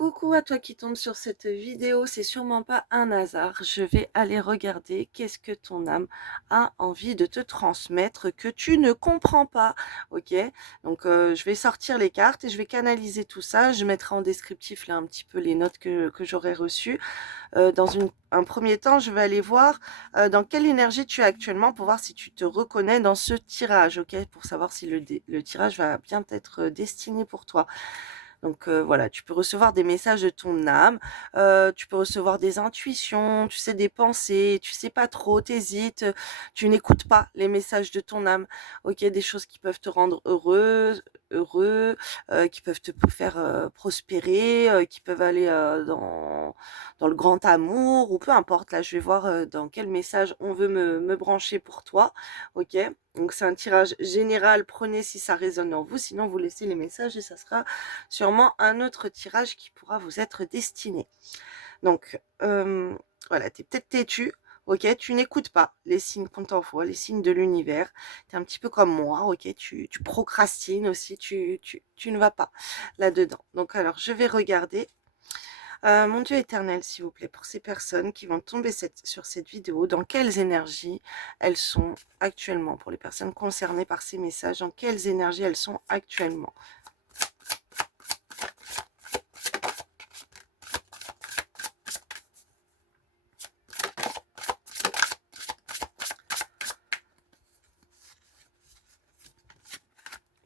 Coucou à toi qui tombe sur cette vidéo, c'est sûrement pas un hasard. Je vais aller regarder qu'est-ce que ton âme a envie de te transmettre que tu ne comprends pas. Ok? Donc je vais sortir les cartes et je vais canaliser tout ça. Je mettrai en descriptif là un petit peu les notes que j'aurais reçues. Un premier temps, je vais aller voir dans quelle énergie tu es actuellement pour voir si tu te reconnais dans ce tirage, ok? Pour savoir si le tirage va bien être destiné pour toi. Donc voilà, tu peux recevoir des messages de ton âme, tu peux recevoir des intuitions, tu sais, des pensées, tu sais pas trop, t'hésites, tu n'écoutes pas les messages de ton âme. OK, des choses qui peuvent te rendre heureux, qui peuvent te faire, prospérer, qui peuvent aller, dans le grand amour ou peu importe. Là, je vais voir, dans quel message on veut me brancher pour toi. OK? Donc c'est un tirage général, prenez si ça résonne en vous, sinon vous laissez les messages et ça sera sûrement un autre tirage qui pourra vous être destiné. Donc, voilà, tu es peut-être têtu, ok, tu n'écoutes pas les signes qu'on t'envoie, les signes de l'univers. Tu es un petit peu comme moi, ok, tu procrastines aussi, tu ne vas pas là-dedans. Donc, alors, je vais regarder. Mon Dieu éternel, s'il vous plaît, pour ces personnes qui vont tomber sur cette vidéo, dans quelles énergies elles sont actuellement, pour les personnes concernées par ces messages, dans quelles énergies elles sont actuellement.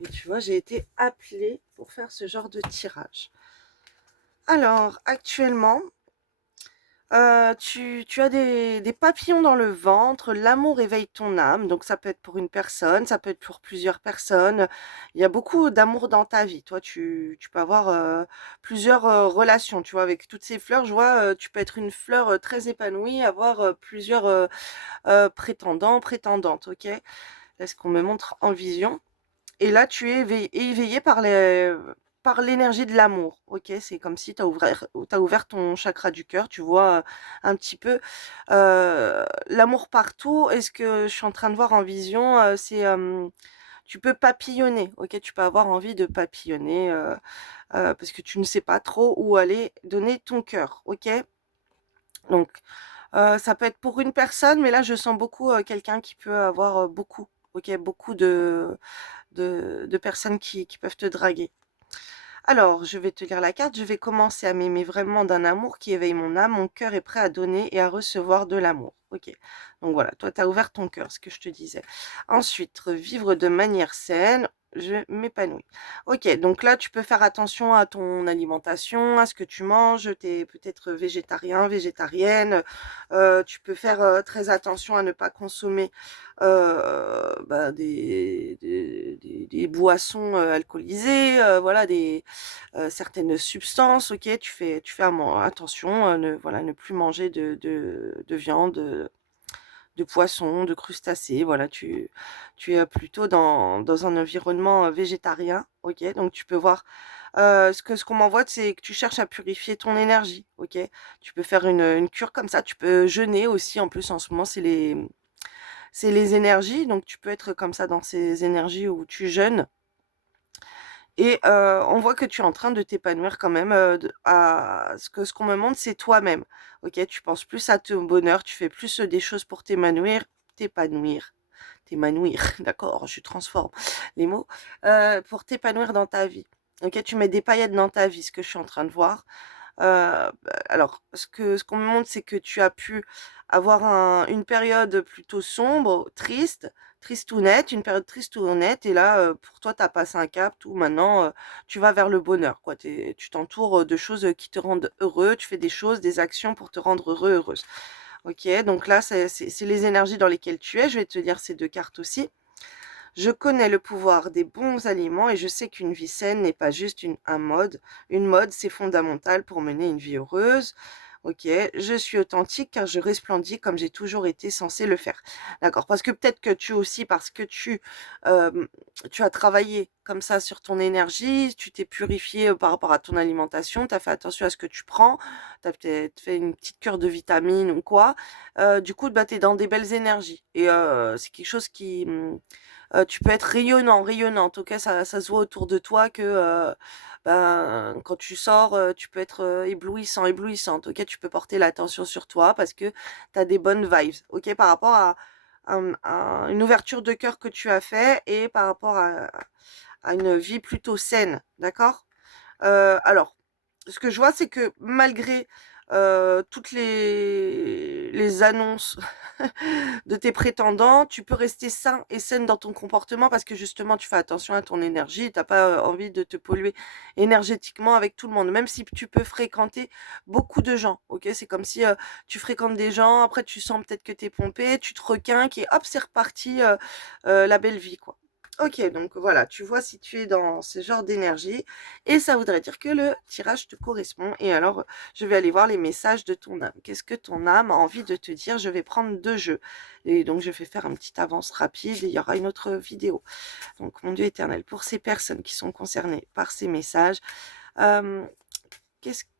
Et tu vois, j'ai été appelée pour faire ce genre de tirage. Alors, actuellement, tu as des papillons dans le ventre, l'amour éveille ton âme, donc ça peut être pour une personne, ça peut être pour plusieurs personnes. Il y a beaucoup d'amour dans ta vie. Toi, tu peux avoir plusieurs relations, tu vois, avec toutes ces fleurs. Je vois, tu peux être une fleur très épanouie, avoir plusieurs prétendants, prétendantes, ok? Là, ce qu'on me montre en vision. Et là, tu es éveillé par l'énergie de l'amour, OK? C'est comme si tu as ouvert ton chakra du cœur, tu vois, un petit peu, l'amour partout. Et ce que je suis en train de voir en vision, c'est, tu peux papillonner, OK? Tu peux avoir envie de papillonner, parce que tu ne sais pas trop où aller donner ton cœur, OK? Donc, ça peut être pour une personne, mais là, je sens beaucoup, quelqu'un qui peut avoir, beaucoup, OK? Beaucoup de personnes qui peuvent te draguer. Alors, je vais te lire la carte. Je vais commencer à m'aimer vraiment d'un amour qui éveille mon âme. Mon cœur est prêt à donner et à recevoir de l'amour. Ok. Donc voilà, toi, tu as ouvert ton cœur, ce que je te disais. Ensuite, vivre de manière saine. Je m'épanouis. Ok, donc là, tu peux faire attention à ton alimentation, à ce que tu manges. Tu es peut-être végétarien, végétarienne. Tu peux faire très attention à ne pas consommer bah, des boissons alcoolisées, voilà, certaines substances, OK, tu fais attention, voilà, ne plus manger de viande, de poisson, de crustacés, voilà, tu es plutôt dans un environnement, végétarien, OK, donc tu peux voir, ce qu'on m'envoie, c'est que tu cherches à purifier ton énergie, OK. Tu peux faire une cure comme ça, tu peux jeûner aussi, en plus, en ce moment, c'est les énergies, donc tu peux être comme ça dans ces énergies où tu jeûnes. Et on voit que tu es en train de t'épanouir quand même, de à ce qu'on me montre, c'est toi-même. OK, tu penses plus à ton bonheur, tu fais plus, des choses pour t'épanouir, d'accord, je transforme les mots, pour t'épanouir dans ta vie. OK, tu mets des paillettes dans ta vie, ce que je suis en train de voir. Alors ce qu'on me montre, c'est que tu as pu avoir une période plutôt sombre, triste, tristounette, une période tristounette et là, pour toi, tu as passé un cap où maintenant, tu vas vers le bonheur, quoi. Tu t'entoures, de choses, qui te rendent heureux, tu fais des choses, des actions pour te rendre heureux, heureuse. OK, donc là, c'est les énergies dans lesquelles tu es. Je vais te lire ces 2 cartes aussi. Je connais le pouvoir des bons aliments et je sais qu'une vie saine n'est pas juste un mode. Une mode, c'est fondamental pour mener une vie heureuse. Ok, je suis authentique car je resplendis comme j'ai toujours été censée le faire. D'accord, parce que peut-être que tu aussi, parce que euh, tu as travaillé comme ça sur ton énergie, tu t'es purifié par rapport à ton alimentation, tu as fait attention à ce que tu prends, tu as peut-être fait une petite cure de vitamines ou quoi. Du coup, bah, tu es dans des belles énergies. Et c'est quelque chose qui, tu peux être rayonnant, rayonnante, OK? Ça se voit autour de toi que, ben, quand tu sors, tu peux être éblouissant, éblouissante, ok? Tu peux porter l'attention sur toi parce que tu as des bonnes vibes, ok? Par rapport à une ouverture de cœur que tu as fait et par rapport à une vie plutôt saine, d'accord? Alors, ce que je vois, c'est que malgré toutes les annonces de tes prétendants, tu peux rester sain et saine dans ton comportement parce que justement, tu fais attention à ton énergie. Tu n'as pas envie de te polluer énergétiquement avec tout le monde, même si tu peux fréquenter beaucoup de gens. Ok, c'est comme si tu fréquentes des gens, après tu sens peut-être que tu es pompé, tu te requinques et hop, c'est reparti la belle vie, quoi. Ok, donc voilà, tu vois si tu es dans ce genre d'énergie et ça voudrait dire que le tirage te correspond. Et alors, je vais aller voir les messages de ton âme. Qu'est-ce que ton âme a envie de te dire? Je vais prendre 2 jeux. Et donc, je vais faire une petite avance rapide et il y aura une autre vidéo. Donc, mon Dieu éternel, pour ces personnes qui sont concernées par ces messages, euh,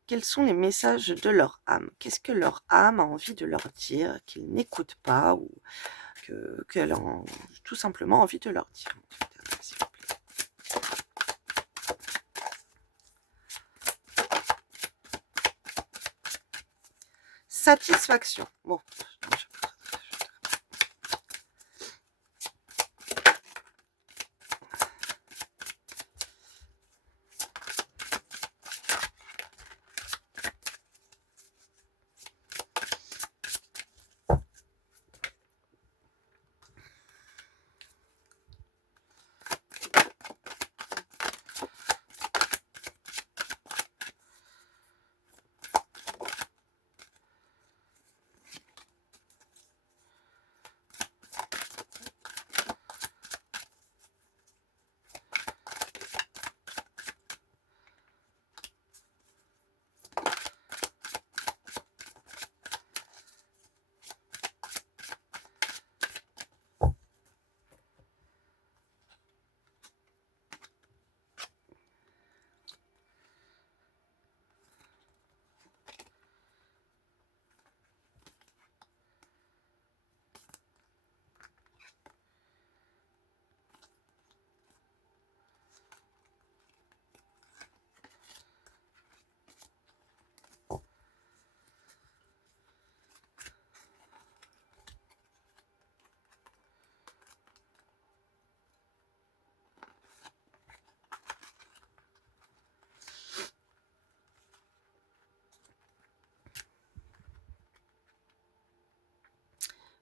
quels sont les messages de leur âme? Qu'est-ce que leur âme a envie de leur dire qu'ils n'écoutent pas ou qu'elle a tout simplement envie de leur dire? S'il vous plaît. Satisfaction. Bon,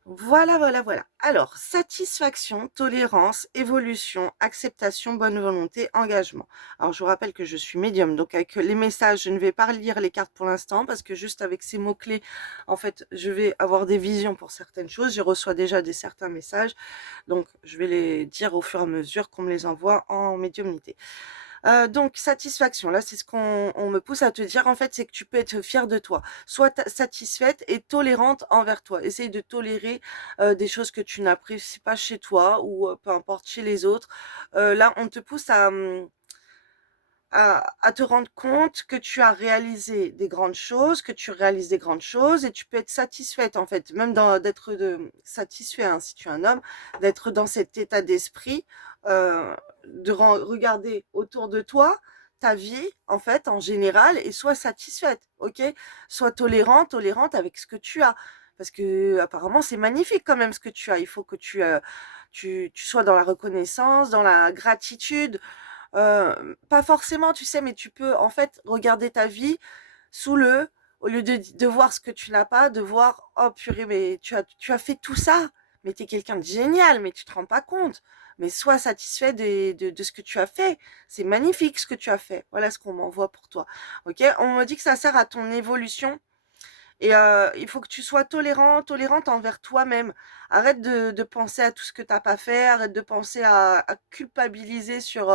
voilà, voilà, voilà. Alors, satisfaction, tolérance, évolution, acceptation, bonne volonté, engagement. Alors, je vous rappelle que je suis médium, donc avec les messages, je ne vais pas lire les cartes pour l'instant parce que juste avec ces mots-clés, en fait, je vais avoir des visions pour certaines choses. Je reçois déjà certains messages, donc je vais les dire au fur et à mesure qu'on me les envoie en médiumnité. Donc satisfaction, là, c'est ce qu'on me pousse à te dire, en fait, c'est que tu peux être fière de toi. Sois satisfaite et tolérante envers toi. Essaye de tolérer des choses que tu n'apprécies pas chez toi ou peu importe chez les autres. Là, on te pousse à te rendre compte que tu as réalisé des grandes choses, que tu réalises des grandes choses et tu peux être satisfaite en fait, même d'être satisfait, hein, si tu es un homme, d'être dans cet état d'esprit, de regarder autour de toi ta vie en fait en général et sois satisfaite, ok? Sois tolérante avec ce que tu as. Parce que apparemment c'est magnifique quand même ce que tu as. Il faut que tu sois dans la reconnaissance, dans la gratitude, pas forcément, tu sais, mais tu peux en fait regarder ta vie sous au lieu de voir ce que tu n'as pas, de voir, oh purée, mais tu as fait tout ça, mais tu es quelqu'un de génial, mais tu te rends pas compte. Mais sois satisfait de ce que tu as fait. C'est magnifique ce que tu as fait. Voilà ce qu'on m'envoie pour toi. Ok? On me dit que ça sert à ton évolution. Et il faut que tu sois tolérante envers toi-même. Arrête de penser à tout ce que tu as pas fait. Arrête de penser à culpabiliser sur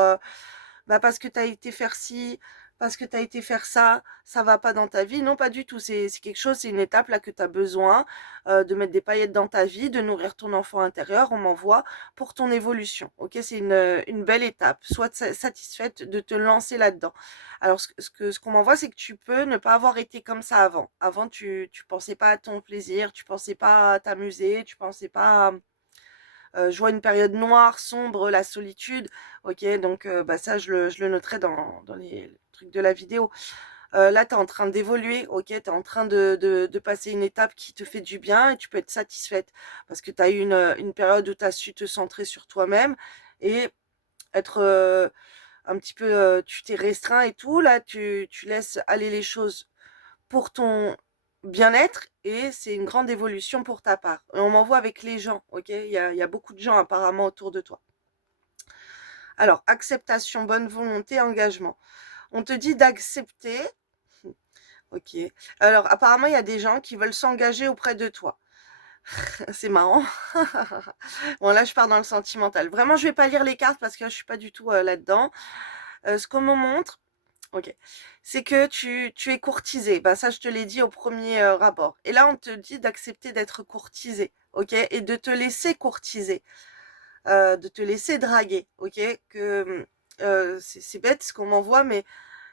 bah, parce que tu as été faire ci, parce que tu as été faire ça, ça va pas dans ta vie. Non, pas du tout. C'est quelque chose, c'est une étape là que tu as besoin de mettre des paillettes dans ta vie, de nourrir ton enfant intérieur. On m'envoie pour ton évolution. Ok, c'est une belle étape. Sois satisfaite de te lancer là-dedans. Alors, ce qu'on m'envoie, c'est que tu peux ne pas avoir été comme ça avant. Avant, tu pensais pas à ton plaisir, tu pensais pas à t'amuser, tu pensais pas je vois une période noire, sombre, la solitude. Ok, donc bah ça, je le noterai dans truc de la vidéo. Là, tu es en train d'évoluer, ok? Tu es en train de passer une étape qui te fait du bien et tu peux être satisfaite parce que tu as eu une période où tu as su te centrer sur toi-même et être un petit peu, tu t'es restreint et tout. Là, tu laisses aller les choses pour ton bien-être et c'est une grande évolution pour ta part. Et on m'en voit avec les gens, ok? Il y a beaucoup de gens apparemment autour de toi. Alors, acceptation, bonne volonté, engagement. On te dit d'accepter. Ok. Alors, apparemment, il y a des gens qui veulent s'engager auprès de toi. C'est marrant. Bon, là, je pars dans le sentimental. Vraiment, je vais pas lire les cartes parce que je suis pas du tout là-dedans. Ce qu'on me montre, ok, c'est que tu es courtisé. Bah, ça, je te l'ai dit au premier rapport. Et là, on te dit d'accepter d'être courtisé, ok, et de te laisser courtiser, de te laisser draguer, ok, que c'est bête ce qu'on m'envoie, mais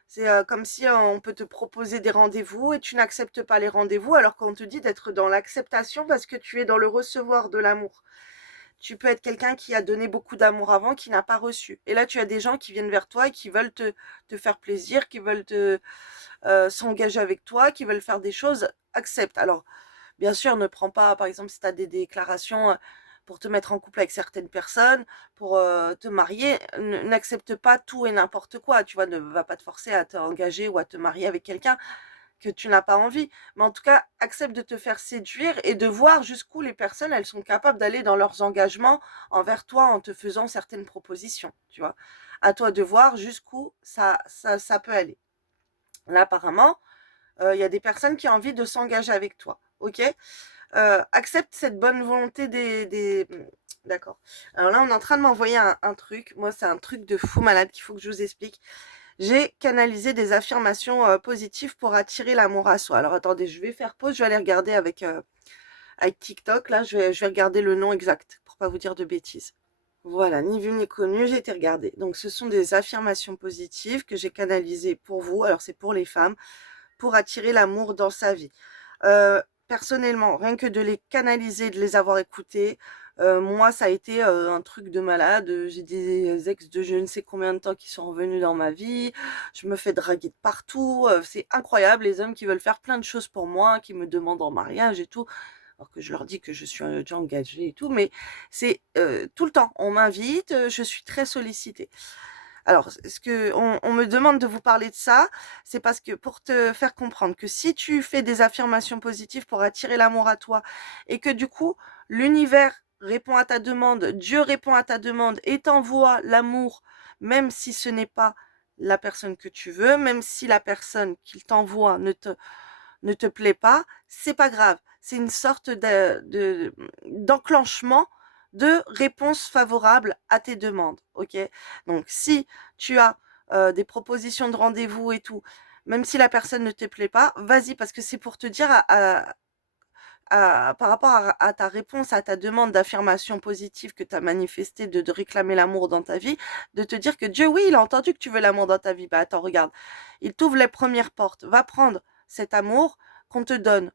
c'est comme si on peut te proposer des rendez-vous et tu n'acceptes pas les rendez-vous alors qu'on te dit d'être dans l'acceptation parce que tu es dans le recevoir de l'amour. Tu peux être quelqu'un qui a donné beaucoup d'amour avant, qui n'a pas reçu. Et là, tu as des gens qui viennent vers toi et qui veulent te faire plaisir, qui veulent s'engager avec toi, qui veulent faire des choses. Accepte. Alors, bien sûr, ne prends pas, par exemple, si tu as des déclarations pour te mettre en couple avec certaines personnes, pour te marier, n'accepte pas tout et n'importe quoi. Tu vois, ne va pas te forcer à t'engager ou à te marier avec quelqu'un que tu n'as pas envie. Mais en tout cas, accepte de te faire séduire et de voir jusqu'où les personnes, elles sont capables d'aller dans leurs engagements envers toi en te faisant certaines propositions, tu vois. À toi de voir jusqu'où ça peut aller. Là, apparemment, il y a des personnes qui ont envie de s'engager avec toi, ok? Accepte cette bonne volonté D'accord. Alors là, on est en train de m'envoyer un truc. Moi, c'est un truc de fou malade qu'il faut que je vous explique. J'ai canalisé des affirmations positives pour attirer l'amour à soi. Alors attendez, je vais faire pause, je vais aller regarder avec TikTok. Là, je vais regarder le nom exact pour pas vous dire de bêtises. Voilà, ni vu ni connu, j'ai été regarder. Donc ce sont des affirmations positives que j'ai canalisées pour vous. Alors c'est pour les femmes, pour attirer l'amour dans sa vie. Personnellement, rien que de les canaliser, de les avoir écoutées, moi, ça a été un truc de malade. J'ai des ex de je ne sais combien de temps qui sont revenus dans ma vie. Je me fais draguer de partout. C'est incroyable, les hommes qui veulent faire plein de choses pour moi, qui me demandent en mariage et tout. Alors que je leur dis que je suis déjà engagée et tout, mais c'est tout le temps. On m'invite, je suis très sollicitée. Alors, on me demande de vous parler de ça, c'est parce que pour te faire comprendre que si tu fais des affirmations positives pour attirer l'amour à toi et que du coup, l'univers répond à ta demande, Dieu répond à ta demande et t'envoie l'amour, même si ce n'est pas la personne que tu veux, même si la personne qu'il t'envoie ne te plaît pas, c'est pas grave. C'est une sorte d'enclenchement de réponse favorable à tes demandes, ok? Donc, si tu as des propositions de rendez-vous et tout, même si la personne ne te plaît pas, vas-y, parce que c'est pour te dire par rapport à ta réponse, à ta demande d'affirmation positive que tu as manifestée, de réclamer l'amour dans ta vie, de te dire que Dieu, oui, il a entendu que tu veux l'amour dans ta vie. Bah attends, regarde, il t'ouvre les premières portes. Va prendre cet amour qu'on te donne.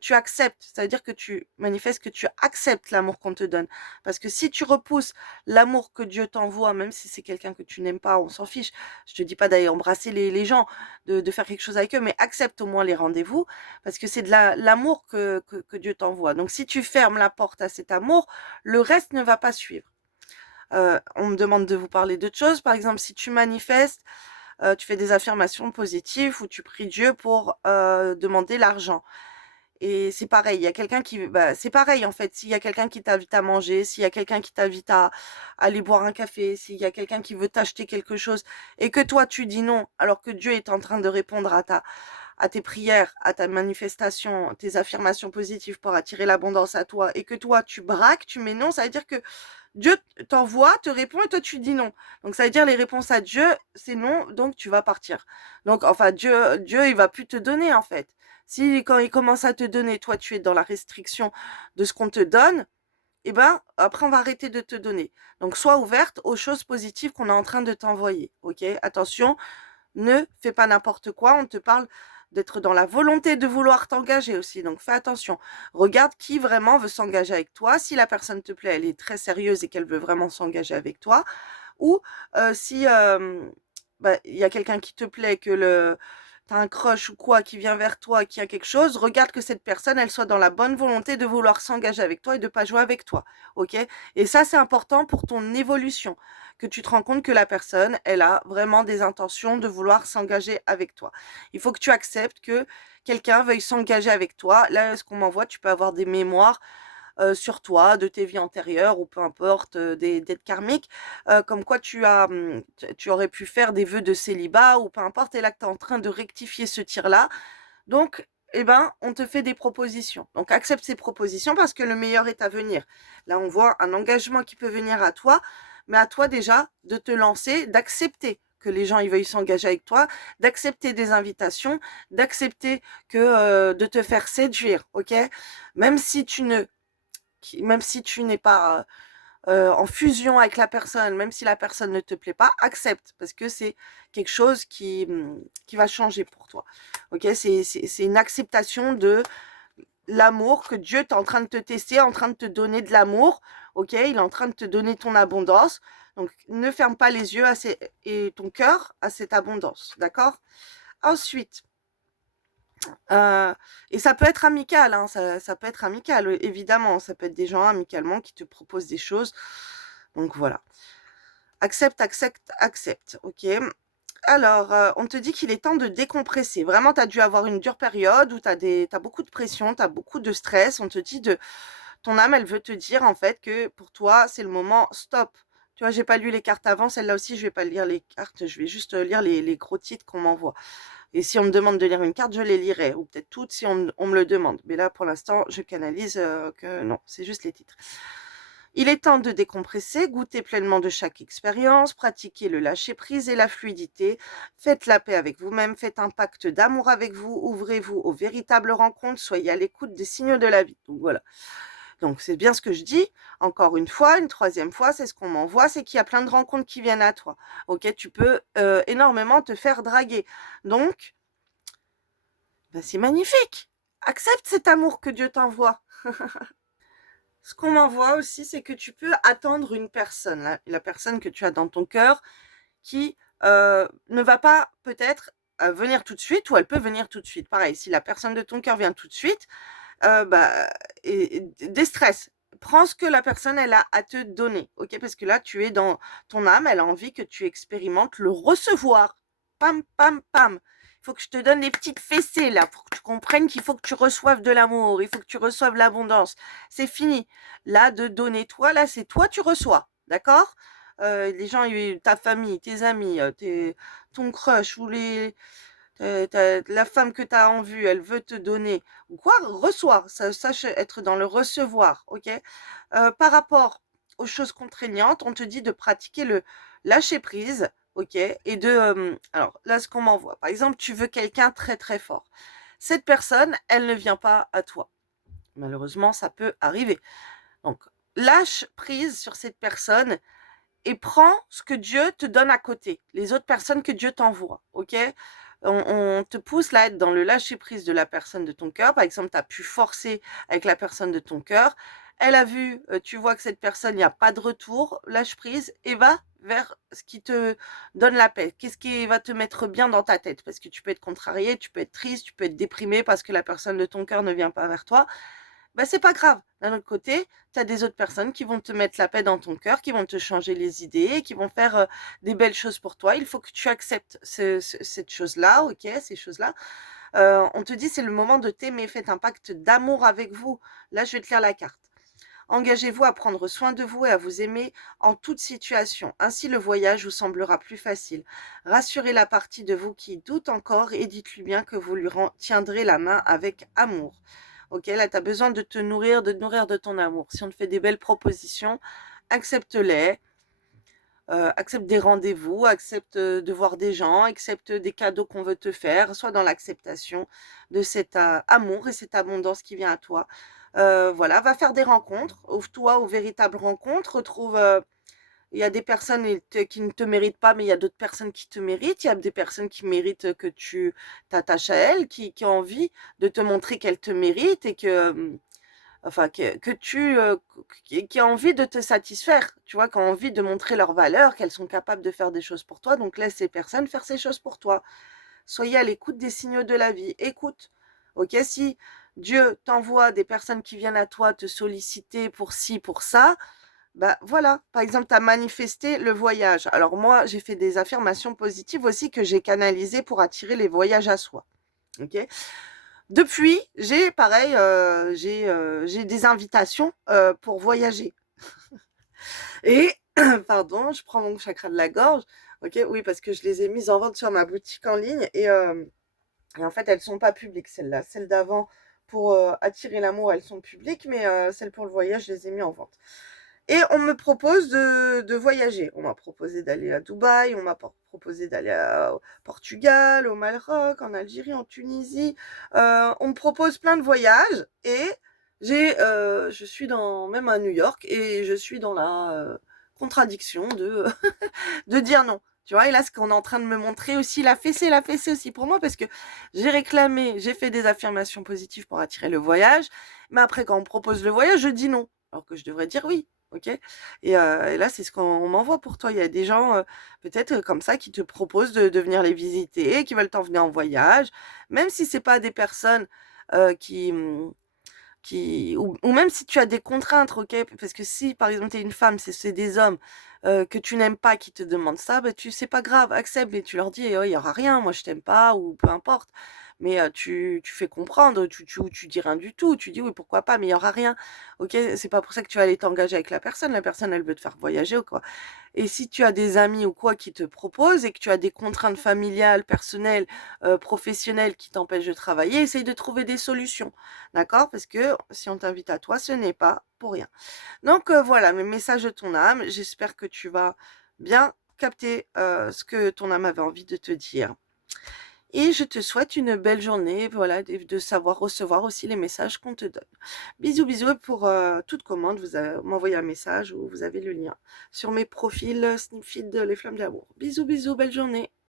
Tu acceptes, ça veut dire que tu manifestes que tu acceptes l'amour qu'on te donne. Parce que si tu repousses l'amour que Dieu t'envoie, même si c'est quelqu'un que tu n'aimes pas, on s'en fiche. Je te dis pas d'aller embrasser les gens, de faire quelque chose avec eux, mais accepte au moins les rendez-vous parce que c'est de l'amour que Dieu t'envoie. Donc si tu fermes la porte à cet amour, le reste ne va pas suivre. On me demande de vous parler d'autres choses. Par exemple, si tu manifestes, tu fais des affirmations positives ou tu pries Dieu pour demander l'argent. Et c'est pareil, il y a quelqu'un c'est pareil en fait, s'il y a quelqu'un qui t'invite à manger, s'il y a quelqu'un qui t'invite à aller boire un café, s'il y a quelqu'un qui veut t'acheter quelque chose et que toi tu dis non, alors que Dieu est en train de répondre à tes prières, à ta manifestation, tes affirmations positives pour attirer l'abondance à toi, et que toi tu braques, tu mets non, ça veut dire que Dieu t'envoie, te répond et toi tu dis non. Donc ça veut dire les réponses à Dieu, c'est non, donc tu vas partir. Donc enfin Dieu il va plus te donner en fait. Si quand il commence à te donner, toi tu es dans la restriction de ce qu'on te donne, eh ben après on va arrêter de te donner. Donc sois ouverte aux choses positives qu'on est en train de t'envoyer. Ok, attention, ne fais pas n'importe quoi. On te parle d'être dans la volonté de vouloir t'engager aussi. Donc fais attention. Regarde qui vraiment veut s'engager avec toi. Si la personne te plaît, elle est très sérieuse et qu'elle veut vraiment s'engager avec toi. Ou si bah, il y a quelqu'un qui te plaît, t'as un crush ou quoi qui vient vers toi, qui a quelque chose, regarde que cette personne, elle soit dans la bonne volonté de vouloir s'engager avec toi et de pas jouer avec toi. Ok? Et ça, c'est important pour ton évolution, que tu te rends compte que la personne, elle a vraiment des intentions de vouloir s'engager avec toi. Il faut que tu acceptes que quelqu'un veuille s'engager avec toi. Là, ce qu'on m'envoie, tu peux avoir des mémoires sur toi, de tes vies antérieures ou peu importe, des dettes karmiques, comme quoi tu aurais pu faire des vœux de célibat ou peu importe, et là que tu es en train de rectifier ce tir-là. Donc, eh ben, on te fait des propositions. Donc, accepte ces propositions parce que le meilleur est à venir. Là, on voit un engagement qui peut venir à toi, mais à toi déjà de te lancer, d'accepter que les gens ils veuillent s'engager avec toi, d'accepter des invitations, d'accepter que de te faire séduire, ok? Même si tu ne même si tu n'es pas en fusion avec la personne, même si la personne ne te plaît pas, accepte parce que c'est quelque chose qui va changer pour toi. Ok, c'est une acceptation de l'amour que Dieu est en train de te tester, en train de te donner de l'amour. Ok, il est en train de te donner ton abondance. Donc ne ferme pas les yeux et ton cœur à cette abondance. D'accord? Ensuite, et ça peut être amical, hein, ça peut être amical, évidemment. Ça peut être des gens amicalement qui te proposent des choses. Donc voilà. Accepte, accepte, accepte. Ok. Alors, on te dit qu'il est temps de décompresser. Vraiment, tu as dû avoir une dure période où t'as beaucoup de pression, tu as beaucoup de stress. On te dit ton âme, elle veut te dire en fait que pour toi, c'est le moment stop. Tu vois, j'ai pas lu les cartes avant, celle-là aussi, je vais pas lire les cartes, je vais juste lire les gros titres qu'on m'envoie. Et si on me demande de lire une carte, je les lirai, ou peut-être toutes si on me le demande. Mais là, pour l'instant, je canalise que non, c'est juste les titres. Il est temps de décompresser, goûter pleinement de chaque expérience, pratiquer le lâcher-prise et la fluidité. Faites la paix avec vous-même, faites un pacte d'amour avec vous, ouvrez-vous aux véritables rencontres, soyez à l'écoute des signaux de la vie. Donc voilà. Donc c'est bien ce que je dis. Encore une fois, une troisième fois, c'est ce qu'on m'envoie, c'est qu'il y a plein de rencontres qui viennent à toi. Ok, tu peux énormément te faire draguer. Donc, ben, c'est magnifique. Accepte cet amour que Dieu t'envoie. Ce qu'on m'envoie aussi, c'est que tu peux attendre une personne, la personne que tu as dans ton cœur, qui ne va pas peut-être venir tout de suite, ou elle peut venir tout de suite. Pareil, si la personne de ton cœur vient tout de suite, bah, déstresse. Prends ce que la personne elle a à te donner, ok? Parce que là, tu es dans ton âme, elle a envie que tu expérimentes le recevoir. Pam, pam, pam. Il faut que je te donne les petites fessées là pour que tu comprennes qu'il faut que tu reçoives de l'amour, il faut que tu reçoives l'abondance. C'est fini. Là, de donner toi, là, c'est toi, tu reçois. D'accord? Les gens, ta famille, tes amis, ton crush ou la femme que tu as en vue, elle veut te donner ou quoi, reçois. Sache être dans le recevoir, ok? Par rapport aux choses contraignantes, on te dit de pratiquer le lâcher prise, ok? Et alors là, ce qu'on m'envoie, par exemple, tu veux quelqu'un très très fort. Cette personne, elle ne vient pas à toi. Malheureusement, ça peut arriver. Donc, lâche prise sur cette personne et prends ce que Dieu te donne à côté, les autres personnes que Dieu t'envoie, ok? On te pousse là à être dans le lâcher-prise de la personne de ton cœur. Par exemple, tu as pu forcer avec la personne de ton cœur. Elle a vu, tu vois que cette personne, il n'y a pas de retour, lâche prise et va vers ce qui te donne la paix. Qu'est-ce qui va te mettre bien dans ta tête? Parce que tu peux être contrarié, tu peux être triste, tu peux être déprimé parce que la personne de ton cœur ne vient pas vers toi. Bah, c'est pas grave. D'un autre côté, tu as des autres personnes qui vont te mettre la paix dans ton cœur, qui vont te changer les idées, qui vont faire des belles choses pour toi. Il faut que tu acceptes cette chose-là, ok, ces choses-là. On te dit c'est le moment de t'aimer, faites un pacte d'amour avec vous. Là, je vais te lire la carte. Engagez-vous à prendre soin de vous et à vous aimer en toute situation. Ainsi, le voyage vous semblera plus facile. Rassurez la partie de vous qui doute encore et dites-lui bien que vous lui tiendrez la main avec amour. Ok, là, tu as besoin de te nourrir, de te nourrir de ton amour. Si on te fait des belles propositions, accepte-les. Accepte des rendez-vous, accepte de voir des gens, accepte des cadeaux qu'on veut te faire, sois dans l'acceptation de cet amour et cette abondance qui vient à toi. Voilà, va faire des rencontres, ouvre-toi aux véritables rencontres, retrouve, il y a des personnes qui ne te méritent pas, mais il y a d'autres personnes qui te méritent, il y a des personnes qui méritent que tu t'attaches à elles, qui ont envie de te montrer qu'elles te méritent et que enfin qui a envie de te satisfaire, tu vois, qui a envie de montrer leur valeur, qu'elles sont capables de faire des choses pour toi, donc laisse ces personnes faire ces choses pour toi. Soyez à l'écoute des signaux de la vie. Écoute, ok, si Dieu t'envoie des personnes qui viennent à toi te solliciter pour ci, pour ça, bah voilà. Par exemple, tu as manifesté le voyage. Alors moi, j'ai fait des affirmations positives aussi que j'ai canalisées pour attirer les voyages à soi. Ok. Depuis, j'ai pareil, j'ai des invitations pour voyager. Et pardon, je prends mon chakra de la gorge. Ok, oui, parce que je les ai mises en vente sur ma boutique en ligne et en fait, elles sont pas publiques, celles-là. Celles d'avant, pour attirer l'amour, elles sont publiques, mais celles pour le voyage, je les ai mis en vente. Et on me propose de voyager. On m'a proposé d'aller à Dubaï, on m'a proposé d'aller au Portugal, au Maroc, en Algérie, en Tunisie. On me propose plein de voyages et je suis même à New York et je suis dans la contradiction de dire non. Tu vois, et là, ce qu'on est en train de me montrer aussi, la fessée aussi pour moi, parce que j'ai réclamé, j'ai fait des affirmations positives pour attirer le voyage, mais après, quand on me propose le voyage, je dis non, alors que je devrais dire oui, ok? Et là, c'est ce qu'on m'envoie pour toi. Il y a des gens, peut-être comme ça, qui te proposent de venir les visiter, qui veulent t'emmener en voyage, même si c'est pas des personnes ou même si tu as des contraintes, ok, parce que si par exemple tu es une femme, c'est des hommes que tu n'aimes pas qui te demandent ça, bah tu c'est pas grave, accepte et tu leur dis, oh, il y aura rien, moi je t'aime pas ou peu importe. Mais tu fais comprendre, ou tu dis rien du tout, tu dis oui pourquoi pas, mais il y aura rien, ok, c'est pas pour ça que tu vas aller t'engager avec la personne elle veut te faire voyager ou quoi. Et si tu as des amis ou quoi qui te proposent et que tu as des contraintes familiales, personnelles, professionnelles qui t'empêchent de travailler, essaye de trouver des solutions. D'accord? Parce que si on t'invite à toi, ce n'est pas pour rien. Donc voilà, mes messages de ton âme. J'espère que tu vas bien capter ce que ton âme avait envie de te dire. Et je te souhaite une belle journée, voilà, de savoir recevoir aussi les messages qu'on te donne. Bisous, bisous. Et pour toute commande, m'envoyez un message ou vous avez le lien sur mes profils Snipfeed Les Flammes d'amour. Bisous, bisous, belle journée.